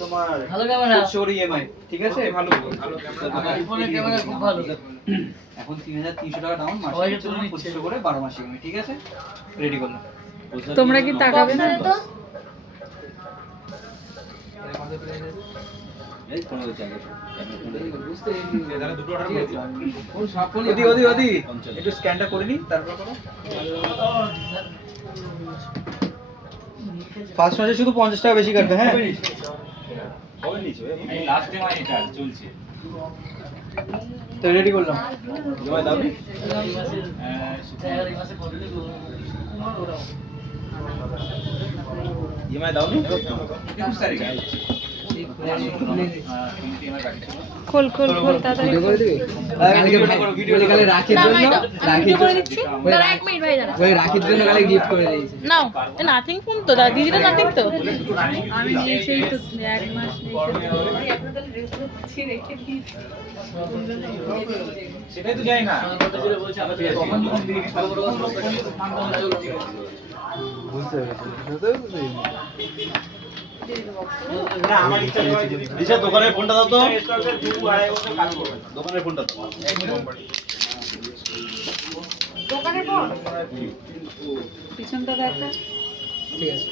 তোমার ভালো camera sorry EMI ঠিক আছে ভালো আইফোনের ক্যামেরা খুব ভালো এখন 3300 টাকা ডাউন মাসে সবাইকে তুলে নিচ্ছে। 2500 করে 12 মাস ইএমআই ঠিক আছে রেডি করলাম তোমরা কি তাকাবে না? এই কোন জায়গা তাহলে দুটো অর্ডার করেছি ওদি একটু স্ক্যানটা করে নি তারপর করো ফার্স্ট মাসে শুধু 50 টাকা বেশি কাটবে হ্যাঁ কবে নিছো এই লাস্ট টাইম এটা চলছে তো রেডি করলাম জমা দাও নি এই মাসে করলে ইএমআই দাও নি 21 তারিখে খোল খোল খোল তাড়াতাড়ি ভিডিও কালে রাখির না, জন্য আমি ভিডিও করে দিচ্ছি দাঁড়া 1 মিনিট ভাই দাঁড়া ওই রাখির জন্য কালে গিফট করে দিয়েছি নাও এ নাথিং ফোন তো দাদা দিদিটা নাথিং তো আমি নিয়েছেই তো 1 মাস সেটাই তো যাই না বুঝতে পেরেছি না আমার ইচ্ছা হয় যদি দিশা দোকানের ফোনটা দাও তো দোকানের ফোনটা দাও দোকানে ফোন পিছনটা দেখা ঠিক আছে